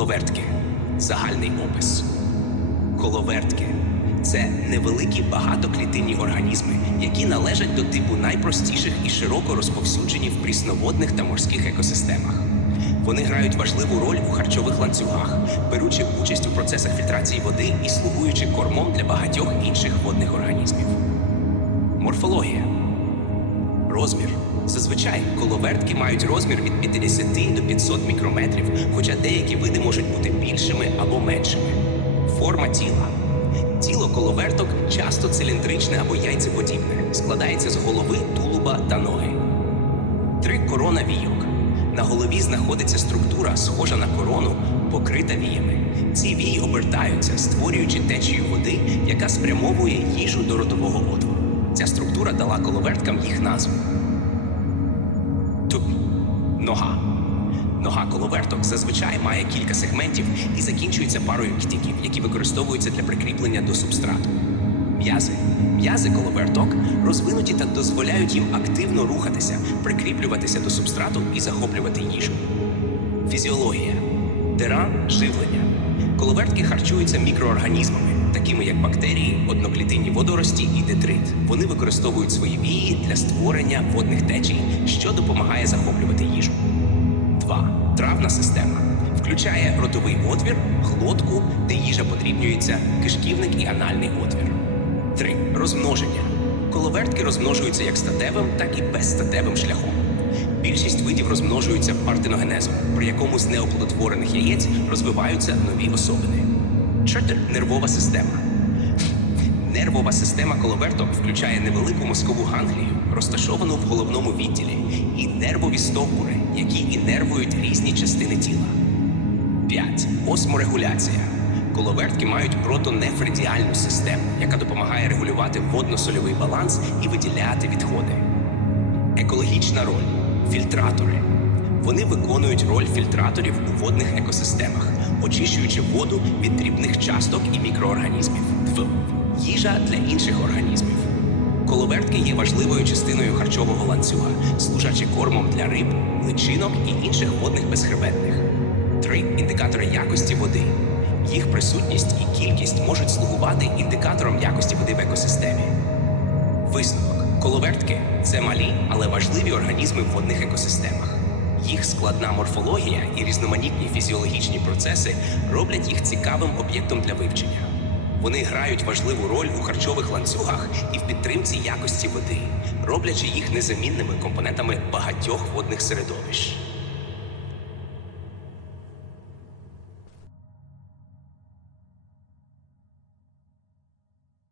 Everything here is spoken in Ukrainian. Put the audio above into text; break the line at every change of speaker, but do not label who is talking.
Коловертки. Загальний опис. Коловертки це невеликі багатоклітинні організми, які належать до типу найпростіших і широко розповсюджені в прісноводних та морських екосистемах. Вони грають важливу роль у харчових ланцюгах, беручи участь у процесах фільтрації води і слугуючи кормом для багатьох інших водних організмів. Морфологія. Розмір. Зазвичай коловертки мають розмір від 50 до 500 мікрометрів, хоча деякі види можуть бути більшими або меншими. Форма тіла. Тіло коловерток часто циліндричне або яйцеподібне, складається з голови, тулуба та ноги. Три корона війок. На голові знаходиться структура, схожа на корону, покрита віями. Ці вії обертаються, створюючи течію води, яка спрямовує їжу до ротового отвору. Ця структура дала коловерткам їх назву. Туп. Нога. Нога коловерток зазвичай має кілька сегментів і закінчується парою кітиків, які використовуються для прикріплення до субстрату. М'язи. М'язи коловерток розвинуті та дозволяють їм активно рухатися, прикріплюватися до субстрату і захоплювати їжу. Фізіологія. Дера живлення. Коловертки харчуються мікроорганізмами, такими як бактерії, одноклітинні водорості і детрит. Вони використовують свої вії для створення водних течій, що допомагає захоплювати їжу. 2. Травна система включає ротовий отвір, глотку, де їжа подрібнюється, кишківник і анальний отвір. 3. Розмноження. Коловертки розмножуються як статевим, так і безстатевим шляхом. Більшість видів розмножуються партеногенезом, при якому з неоплодотворених яєць розвиваються нові особини. 4. Нервова система. Нервова система коловерток включає невелику мозкову ганглію, розташовану в головному відділі, і нервові стовбури, які інервують різні частини тіла. 5. Осморегуляція. Коловертки мають протонефридіальну систему, яка допомагає регулювати водно-сольовий баланс і виділяти відходи. Екологічна роль фільтратори. Вони виконують роль фільтраторів у водних екосистемах, очищуючи воду від дрібних часток і мікроорганізмів. В. Їжа для інших організмів. Коловертки є важливою частиною харчового ланцюга, служачи кормом для риб, личинок і інших водних безхребетних. 3. Індикатори якості води. Їх присутність і кількість можуть слугувати індикатором якості води в екосистемі. Висновок. Коловертки це малі, але важливі організми в водних екосистемах. Їх складна морфологія і різноманітні фізіологічні процеси роблять їх цікавим об'єктом для вивчення. Вони грають важливу роль у харчових ланцюгах і в підтримці якості води, роблячи їх незамінними компонентами багатьох водних середовищ.